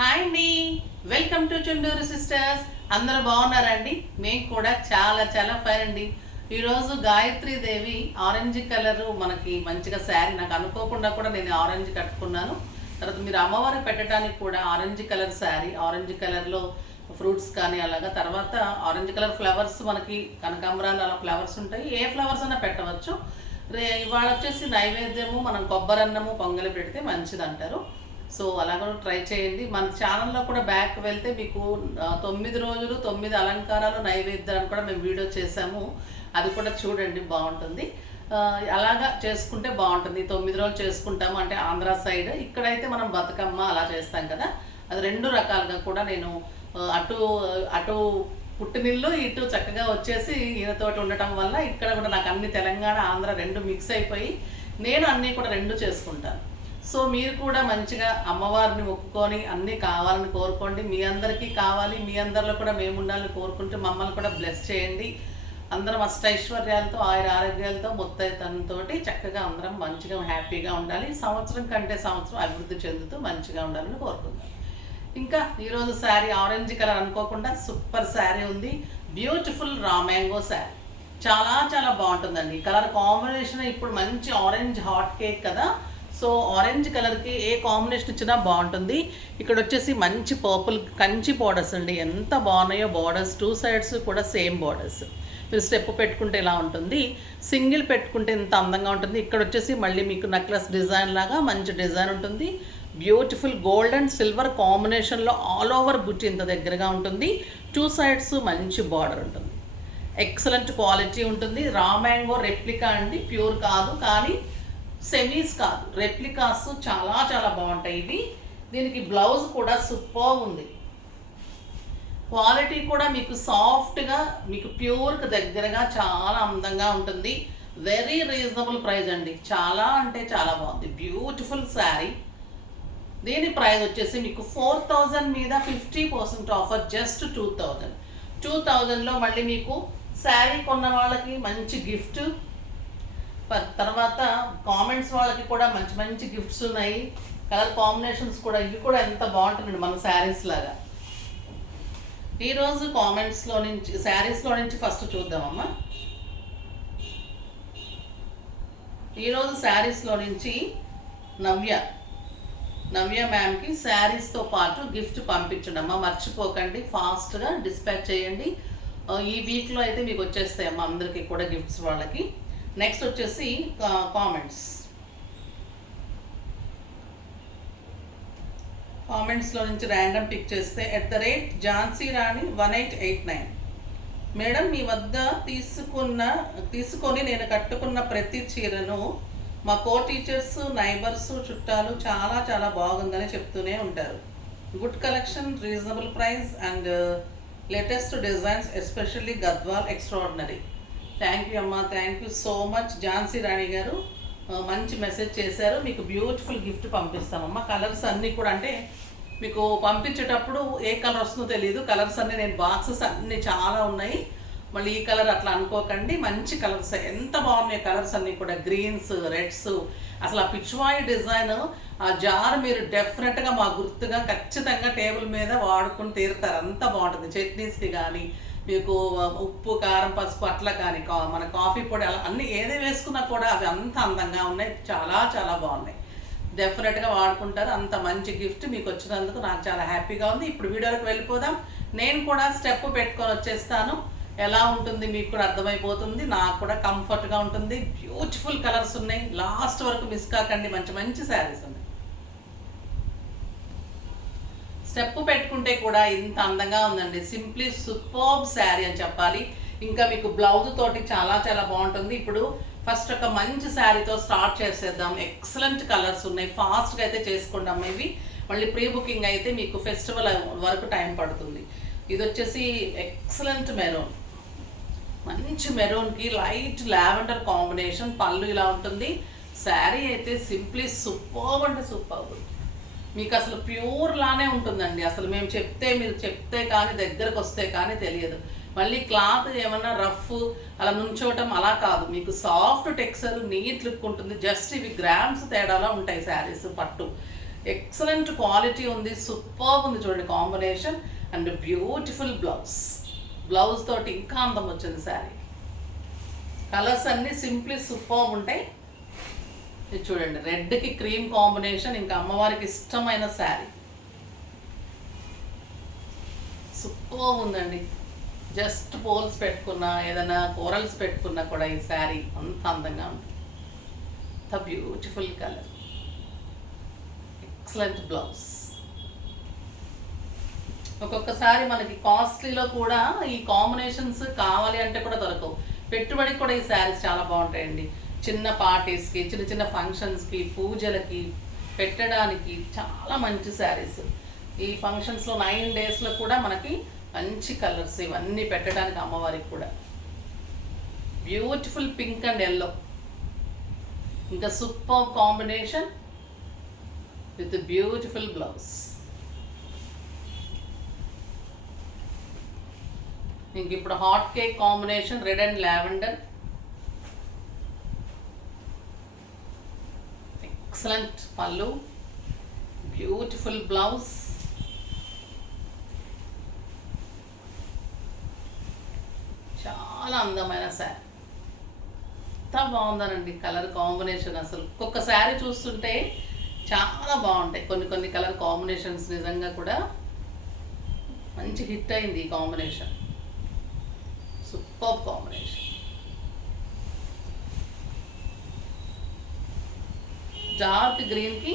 Hi అండి, welcome to Chunduru sisters. అందరూ బాగున్నారండి? మేము కూడా చాలా చాలా ఫైన్ అండి. ఈరోజు గాయత్రి దేవి ఆరెంజ్ కలర్ మనకి మంచిగా శారీ, నాకు అనుకోకుండా కూడా నేను ఆరెంజ్ కట్టుకున్నాను. తర్వాత మీరు అమ్మవారికి పెట్టడానికి కూడా ఆరెంజ్ కలర్ శారీ, ఆరెంజ్ కలర్లో ఫ్రూట్స్ కానీ అలాగా, తర్వాత ఆరెంజ్ కలర్ ఫ్లవర్స్, మనకి కనకాంబరాలు అలా ఫ్లవర్స్ ఉంటాయి, ఏ ఫ్లవర్స్ అయినా పెట్టవచ్చు. ఇవాళ వచ్చేసి నైవేద్యము మనం కొబ్బరన్నము పొంగలి పెడితే మంచిది అంటారు. సో అలా కూడా ట్రై చేయండి. మన ఛానల్లో కూడా బ్యాక్ వెళ్తే మీకు 9 రోజులు 9 అలంకారాలు నైవేద్యాలను కూడా మేము వీడియో చేసాము, అది కూడా చూడండి, బాగుంటుంది. అలాగా చేసుకుంటే బాగుంటుంది. 9 రోజులు చేసుకుంటాము అంటే ఆంధ్ర సైడ్, ఇక్కడైతే మనం బతుకమ్మ అలా చేస్తాం కదా, అది 2 రకాలుగా కూడా నేను అటు అటు పుట్టినిల్లు ఇటు చక్కగా వచ్చేసి ఈయనతోటి ఉండటం వల్ల ఇక్కడ కూడా నాకు అన్ని తెలంగాణ ఆంధ్ర 2 మిక్స్ అయిపోయి నేను అన్నీ కూడా 2 చేసుకుంటాను. సో మీరు కూడా మంచిగా అమ్మవారిని మొక్కుకొని అన్నీ కావాలని కోరుకోండి. మీ అందరికీ కావాలి, మీ అందరిలో కూడా మేము ఉండాలని కోరుకుంటూ మమ్మల్ని కూడా బ్లెస్ చేయండి. అందరం అష్టైశ్వర్యాలతో ఆరోగ్యాలతో ముత్తైతనంతో చక్కగా అందరం మంచిగా హ్యాపీగా ఉండాలి. సంవత్సరం కంటే సంవత్సరం అభివృద్ధి చెందుతూ మంచిగా ఉండాలని కోరుకుందాం. ఇంకా ఈరోజు శారీ ఆరెంజ్ కలర్ అనుకోకుండా సూపర్ శారీ ఉంది. బ్యూటిఫుల్ రా మ్యాంగో శారీ, చాలా చాలా బాగుంటుందండి. కలర్ కాంబినేషన్ ఇప్పుడు మంచి ఆరెంజ్ హాట్ కేక్ కదా, సో ఆరెంజ్ కలర్కి ఏ కాంబినేషన్ ఇచ్చినా బాగుంటుంది. ఇక్కడ వచ్చేసి మంచి పర్పుల్ కంచి బార్డర్స్ అండి, ఎంత బాగున్నాయో బార్డర్స్. 2 సైడ్స్ కూడా సేమ్ బార్డర్స్. మీరు స్టెప్ పెట్టుకుంటే ఇలా ఉంటుంది, సింగిల్ పెట్టుకుంటే ఇంత అందంగా ఉంటుంది. ఇక్కడ వచ్చేసి మళ్ళీ మీకు నెక్లెస్ డిజైన్ లాగా మంచి డిజైన్ ఉంటుంది. బ్యూటిఫుల్ గోల్డ్ అండ్ సిల్వర్ కాంబినేషన్లో ఆల్ ఓవర్ బుట్టి ఇంత దగ్గరగా ఉంటుంది. 2 సైడ్స్ మంచి బార్డర్ ఉంటుంది. ఎక్సలెంట్ క్వాలిటీ ఉంటుంది. రా మ్యాంగో రెప్లికా అండి, ప్యూర్ కాదు, కానీ సెమీస్ కాదు, రెప్లికాస్ చాలా చాలా బాగుంటాయి ఇవి. దీనికి బ్లౌజ్ కూడా సూపర్ ఉంది. క్వాలిటీ కూడా మీకు సాఫ్ట్గా, మీకు ప్యూర్కి దగ్గరగా చాలా అందంగా ఉంటుంది. వెరీ రీజనబుల్ ప్రైస్ అండి, చాలా అంటే చాలా బాగుంది. బ్యూటిఫుల్ శారీ. దీని ప్రైస్ వచ్చేసి మీకు 4000 మీద 50% ఆఫర్, జస్ట్ 2000. 2000లో మళ్ళీ మీకు శారీ కొన్న వాళ్ళకి మంచి గిఫ్ట్, తర్వాత కామెంట్స్ వాళ్ళకి కూడా మంచి మంచి గిఫ్ట్స్ ఉన్నాయి. కలర్ కాంబినేషన్స్ కూడా, ఇవి కూడా ఎంత బాగుంటుందండి మన శారీస్ లాగా. ఈరోజు కామెంట్స్లో నుంచి శారీస్లో నుంచి ఫస్ట్ చూద్దామమ్మా. ఈరోజు శారీస్లో నుంచి నవ్య మ్యామ్కి శారీస్తో పాటు గిఫ్ట్ పంపించండి అమ్మా, మర్చిపోకండి. ఫాస్ట్గా డిస్పాచ్ చేయండి. ఈ వీక్లో అయితే మీకు వచ్చేస్తాయి అమ్మా అందరికీ కూడా గిఫ్ట్స్ వాళ్ళకి. నెక్స్ట్ వచ్చేసి కామెంట్స్లో నుంచి ర్యాండమ్ పిక్ చేస్తే @ఝాన్సీ రాణి 1889. మేడం, మీ వద్ద తీసుకొని నేను కట్టుకున్న ప్రతి చీరను మా టీచర్స్, నైబర్స్, చుట్టాలు చాలా చాలా బాగుందని చెప్తూనే ఉంటారు. Good collection, reasonable price and latest designs, especially Gadwal extraordinary. Thank you అమ్మా, thank you so much. Jhansi Rani గారు మంచి మెసేజ్ చేశారు. మీకు బ్యూటిఫుల్ గిఫ్ట్ పంపిస్తామమ్మా. కలర్స్ అన్నీ కూడా, అంటే మీకు పంపించేటప్పుడు ఏ కలర్ వస్తుందో తెలియదు. కలర్స్ అన్నీ నేను బాక్సెస్ అన్నీ చాలా ఉన్నాయి, మళ్ళీ ఈ కలర్ అట్లా అనుకోకండి. మంచి కలర్స్, ఎంత బాగున్నాయి కలర్స్ అన్నీ కూడా. గ్రీన్స్, రెడ్స్, అసలు ఆ పిచ్వాయి డిజైన్, ఆ జార్ మీరు డెఫినెట్గా మా గుర్తుగా ఖచ్చితంగా టేబుల్ మీద వాడుకుని తీరుతారు, అంత బాగుంటుంది. చట్నీస్కి కానీ, మీకు ఉప్పు, కారం, పసుపు అట్లా కానీ, మన కాఫీ పొడి అలా అన్నీ ఏది వేసుకున్నా కూడా అవి అంత అందంగా ఉన్నాయి, చాలా చాలా బాగున్నాయి. డెఫినెట్గా వాడుకుంటారు. అంత మంచి గిఫ్ట్ మీకు వచ్చినందుకు నాకు చాలా హ్యాపీగా ఉంది. ఇప్పుడు వీడియోకి వెళ్ళిపోదాం. నేను కూడా స్టెప్ పెట్టుకొని వచ్చేస్తాను, ఎలా ఉంటుంది మీకు కూడా అర్థమైపోతుంది. నాకు కూడా కంఫర్ట్గా ఉంటుంది. బ్యూటిఫుల్ కలర్స్ ఉన్నాయి, లాస్ట్ వరకు మిస్ కాకండి. మంచి మంచి శారీస్ ఉన్నాయి. స్టెప్ పెట్టుకుంటే కూడా ఇంత అందంగా ఉందండి. సింప్లీ సూపర్బ్ శారీ అని చెప్పాలి. ఇంకా మీకు బ్లౌజ్ తోటి చాలా చాలా బాగుంటుంది. ఇప్పుడు ఫస్ట్ ఒక మంచి శారీతో స్టార్ట్ చేసేద్దాం. ఎక్సలెంట్ కలర్స్ ఉన్నాయి, ఫాస్ట్గా అయితే చేసుకోండి అమ్మ. ఇవి మళ్ళీ ప్రీ బుకింగ్ అయితే మీకు ఫెస్టివల్ వరకు టైం పడుతుంది. ఇది వచ్చేసి ఎక్సలెంట్ మెరూన్, మంచి మెరూన్కి లైట్ లావెండర్ కాంబినేషన్. పళ్ళు ఇలా ఉంటుంది. శారీ అయితే సింప్లీ సూపర్బ్ అంటే సూపర్బ్. మీకు అసలు ప్యూర్ లానే ఉంటుందండి. అసలు మేము మీరు చెప్తే కానీ దగ్గరకు వస్తే కానీ తెలియదు. మళ్ళీ క్లాత్ ఏమన్నా రఫ్ అలా నుంచోవటం అలా కాదు, మీకు సాఫ్ట్ టెక్స్చర్, నీట్ లుక్ ఉంటుంది. జస్ట్ ఇవి గ్రామ్స్ తేడాలో ఉంటాయి శారీస్. పట్టు ఎక్సలెంట్ క్వాలిటీ ఉంది, సూపర్ ఉంది చూడండి కాంబినేషన్. అండ్ బ్యూటిఫుల్ బ్లౌజ్ తోటి ఇంకా అందం వచ్చింది శారీ. కలర్స్ అన్నీ సింప్లీ సూపర్ ఉంటాయి. ఇది చూడండి, రెడ్కి క్రీమ్ కాంబినేషన్, ఇంకా అమ్మవారికి ఇష్టమైన శారీ. సూపర్ ఉందండి. జస్ట్ పోల్స్ పెట్టుకున్నా, ఏదైనా కోరల్స్ పెట్టుకున్నా కూడా ఈ శారీ అంత అందంగా ఉంటుంది. అంత బ్యూటిఫుల్ కలర్, ఎక్సలెంట్ బ్లౌజ్. ఒక్కొక్కసారి మనకి కాస్ట్లీలో కూడా ఈ కాంబినేషన్స్ కావాలి అంటే కూడా దొరకవు. పెట్టుబడికి కూడా ఈ శారీస్ చాలా బాగుంటాయండి. చిన్న పార్టీస్కి, చిన్న చిన్న ఫంక్షన్స్కి, పూజలకి పెట్టడానికి చాలా మంచి శారీస్. ఈ ఫంక్షన్స్లో 9 డేస్లో కూడా మనకి మంచి కలర్స్ ఇవన్నీ పెట్టడానికి అమ్మవారికి కూడా. బ్యూటిఫుల్ పింక్ అండ్ ఎల్లో, ఇంకా super combination with beautiful blouse. ఇంక ఇప్పుడు hot cake combination, red and lavender. Excellent పళ్ళు, బ్యూటిఫుల్ బ్లౌజ్. చాలా అందమైన శారీ, ఎంత బాగుందనండి కలర్ కాంబినేషన్. అసలు ఒక్కొక్క శారీ చూస్తుంటే చాలా బాగుంటాయి. కొన్ని కలర్ కాంబినేషన్స్ నిజంగా కూడా మంచి హిట్ అయింది ఈ కాంబినేషన్. Super combination. డార్క్ గ్రీన్కి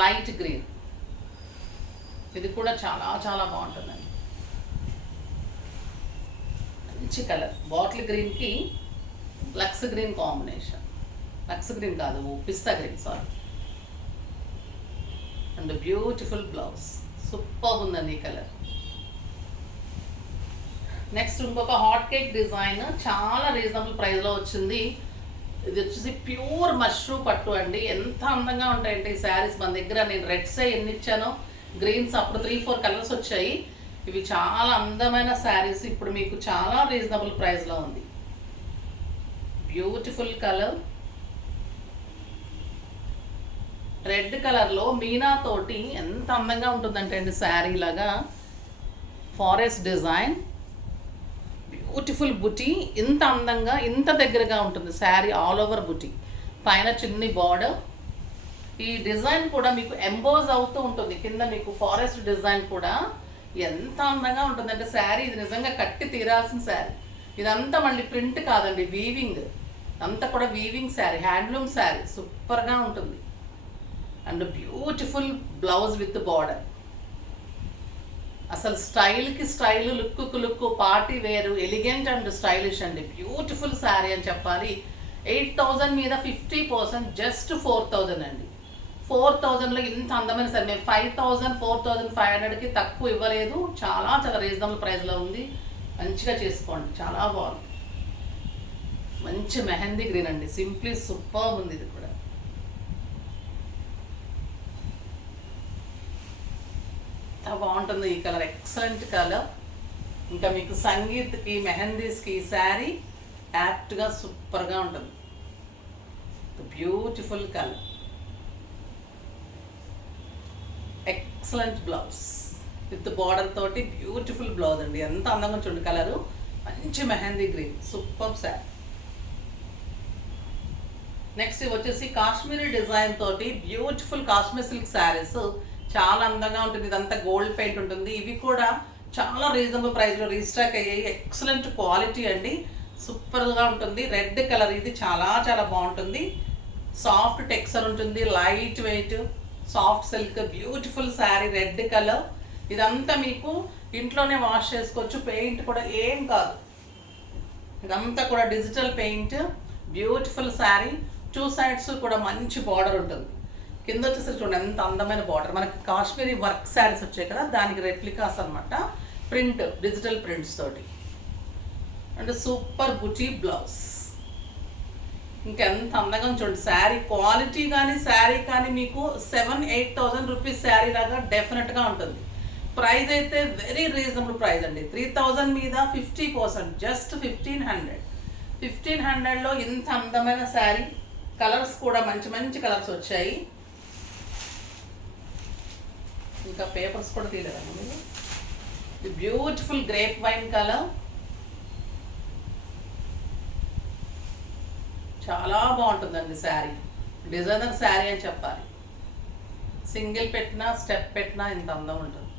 లైట్ గ్రీన్, ఇది కూడా చాలా చాలా బాగుంటుందండి. మంచి కలర్, బాటిల్ గ్రీన్కి lux green combination. Lux green కాదు, pista green, sorry. And beautiful blouse, super ఉందండి ఈ కలర్. నెక్స్ట్ ఇంకొక హాట్ కేక్ డిజైన్, చాలా రీజనబుల్ ప్రైస్లో వచ్చింది. ఇది వచ్చేసి ప్యూర్ మష్రూమ్ పట్టు అండి. ఎంత అందంగా ఉంటాయంటే ఈ శారీస్ మన దగ్గర. నేను రెడ్సే ఎన్ని ఇచ్చానో, గ్రీన్స్ అప్పుడు 3-4 కలర్స్ వచ్చాయి. ఇవి చాలా అందమైన శారీస్. ఇప్పుడు మీకు చాలా రీజనబుల్ ప్రైస్లో ఉంది. బ్యూటిఫుల్ కలర్, రెడ్ కలర్లో మీనా తోటి ఎంత అందంగా ఉంటుందంటే అండి శారీ లాగా. ఫారెస్ట్ డిజైన్, బ్యూటిఫుల్ బుటీ. ఇంత అందంగా, ఇంత దగ్గరగా ఉంటుంది శారీ. ఆల్ ఓవర్ బుటీ, పైన చిన్ని బార్డర్. ఈ డిజైన్ కూడా మీకు ఎంబోజ్ అవుతూ ఉంటుంది కింద. మీకు ఫారెస్ట్ డిజైన్ కూడా ఎంత అందంగా ఉంటుందంటే శారీ. ఇది నిజంగా కట్టి తీరాల్సిన శారీ. ఇదంతా మళ్ళీ ప్రింట్ కాదండి, వీవింగ్. అంతా కూడా వీవింగ్ శారీ, హ్యాండ్లూమ్ శారీ. సూపర్గా ఉంటుంది. And beautiful blouse with border. అసలు స్టైల్కి స్టైల్, లుక్కు లుక్, పార్టీ వేరు, ఎలిగెంట్ అండ్ స్టైలిష్ అండి. బ్యూటిఫుల్ శారీ అని చెప్పాలి. 8,000 మీద 50%, జస్ట్ 4,000 అండి. 4,000లో ఇంత అందమైన శారీ. మేము 5,000, 4,500కి తక్కువ ఇవ్వలేదు. చాలా చాలా రీజనబుల్ ప్రైస్లో ఉంది. మంచిగా చేసుకోండి, చాలా బాగుంది. మంచి మెహందీ గ్రీన్ అండి, సింప్లీ సూపర్ ఉంది. ఇది కూడా బాగుంటుంది ఈ కలర్, ఎక్సలెంట్ కలర్. ఇంకా మీకు సంగీత్కి, మెహందీస్కి ఈ శారీ యాప్ట్గా సూపర్గా ఉంటుంది. Beautiful colour, excellent blouse with border తోటి. బ్యూటిఫుల్ బ్లౌజ్ అండి, ఎంత అందంగా చూడండి కలరు. మంచి mehndi green, super sari. Next వచ్చేసి కాశ్మీరీ డిజైన్ తోటి బ్యూటిఫుల్ కాశ్మీర్ సిల్క్ శారీస్. చాలా అందంగా ఉంటుంది. ఇదంతా గోల్డ్ పెయింట్ ఉంటుంది. ఇవి కూడా చాలా రీజనబుల్ ప్రైస్లో రీస్టాక్ అయ్యాయి. ఎక్సలెంట్ క్వాలిటీ అండి, సూపర్గా ఉంటుంది. రెడ్ కలర్, ఇది చాలా చాలా బాగుంటుంది. సాఫ్ట్ టెక్స్చర్ ఉంటుంది, light weight, soft silk, beautiful sari. Red colour, ఇదంతా మీకు ఇంట్లోనే వాష్ చేసుకోవచ్చు. పెయింట్ కూడా ఏం కాదు, ఇదంతా కూడా digital paint. Beautiful sari. 2 sides కూడా మంచి బార్డర్ ఉంటుంది. కింద వచ్చేసరికి చూడండి ఎంత అందమైన బార్డర్. మనకి కాశ్మీరీ వర్క్ శారీస్ వచ్చాయి కదా, దానికి రెప్లికాస్ అనమాట. ప్రింట్, డిజిటల్ ప్రింట్స్ తోటి. And super buti blouse. ఇంకెంత అందంగా చూడండి శారీ. క్వాలిటీ కానీ శారీ కానీ మీకు 7,000-8,000 రూపీస్ శారీ లాగా డెఫినెట్గా ఉంటుంది. ప్రైస్ అయితే వెరీ రీజనబుల్ ప్రైస్ అండి. 3,000 మీద 50%, జస్ట్ 1,500. 1,500లో ఇంత అందమైన శారీ. కలర్స్ కూడా మంచి మంచి కలర్స్ వచ్చాయి. ఇంకా పేపర్స్ కూడా తీయలేదండి మీరు. The beautiful grape wine colour, చాలా బాగుంటుందండి శారీ. డిజైనర్ శారీ అని చెప్పాలి. సింగిల్ పెట్టినా స్టెప్ పెట్టినా ఇంత అందం ఉంటుంది.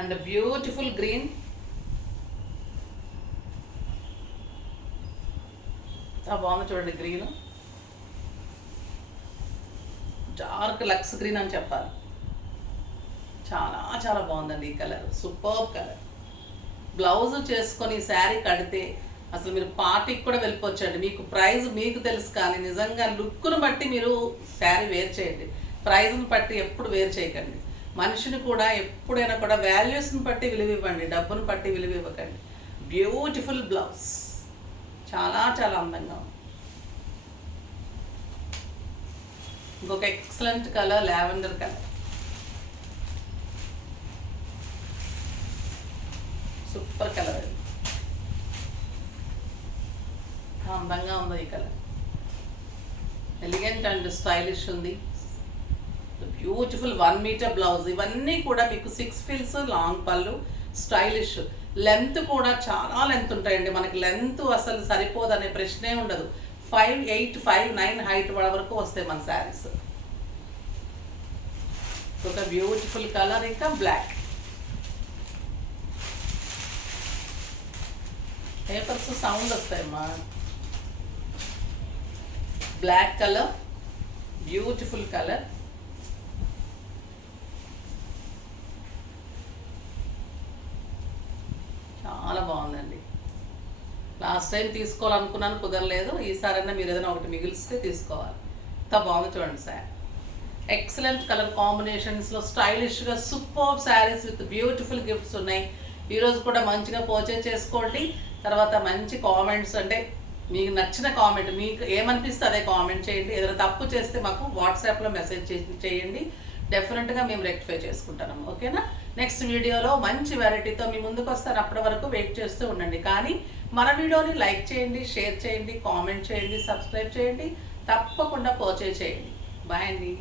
అండ్ బ్యూటిఫుల్ గ్రీన్, చాలా బాగుంది చూడండి. గ్రీన్ డార్క్ లక్స్ గ్రీన్ అని చెప్పాలి. చాలా చాలా బాగుందండి ఈ కలర్, సూపర్ కలర్. బ్లౌజ్ చేసుకొని శారీ కడితే అసలు మీరు పార్టీకి కూడా వెళ్ళిపోవచ్చండి. మీకు ప్రైస్ మీకు తెలుసు, కానీ నిజంగా లుక్ను బట్టి మీరు శారీ వేర్ చేయండి. ప్రైజ్ని బట్టి ఎప్పుడు వేర్ చేయకండి. మనిషిని కూడా ఎప్పుడైనా కూడా వాల్యూస్ని బట్టి విలువ ఇవ్వండి, డబ్బును బట్టి విలువ ఇవ్వకండి. బ్యూటిఫుల్ బ్లౌజ్, చాలా చాలా అందంగా ఉంది. ఇంకొక excellent colour lavender colour, super colour అది, అందంగా ఉంది ఈ కలర్. ఎలిగెంట్ అండ్ స్టైలిష్ ఉంది. Beautiful 1 metre blouse. ఇవన్నీ కూడా మీకు 6 ఫిల్స్, లాంగ్ పళ్ళు, స్టైలిష్. లెంత్ కూడా చాలా లెంత్ ఉంటాయండి. మనకి లెంత్ అసలు సరిపోదనే ప్రశ్నే ఉండదు. 5'8", 5'9" హైట్ వరకు వస్తాయి మన శారీస్. ఒక బ్యూటిఫుల్ కలర్, ఇంకా బ్లాక్. పేపర్స్ సౌండ్ వస్తాయమ్మా. Black colour, beautiful colour. చాలా బాగుందండి. లాస్ట్ టైం తీసుకోవాలనుకున్నాను, కుదరలేదు. ఈసారైనా మీరు ఏదైనా ఒకటి మిగిలిస్తే తీసుకోవాలి. ఎంత బాగుంది చూడండి సార్. ఎక్సలెంట్ కలర్ కాంబినేషన్స్లో స్టైలిష్గా super saris with beautiful gifts ఉన్నాయి. ఈరోజు కూడా మంచిగా పర్చేజ్ చేసుకోండి. తర్వాత మంచి కామెంట్స్, అంటే మీకు నచ్చిన కామెంట్, మీకు ఏమనిపిస్తే అదే కామెంట్ చేయండి. ఏదైనా తప్పు చేస్తే మాకు వాట్సాప్లో మెసేజ్ చేయండి. డెఫినెట్గా మేము రెక్టిఫై చేసుకుంటాం. ఓకేనా? నెక్స్ట్ వీడియోలో మంచి వెరైటీతో మీ ముందుకు వస్తాను. అప్పటి వరకు వెయిట్ చేస్తూ ఉండండి. కానీ మన వీడియోని లైక్ చేయండి, షేర్ చేయండి, కామెంట్ చేయండి, సబ్స్క్రైబ్ చేయండి. తప్పకుండా పర్చేజ్ చేయండి. బాయ్ అండి.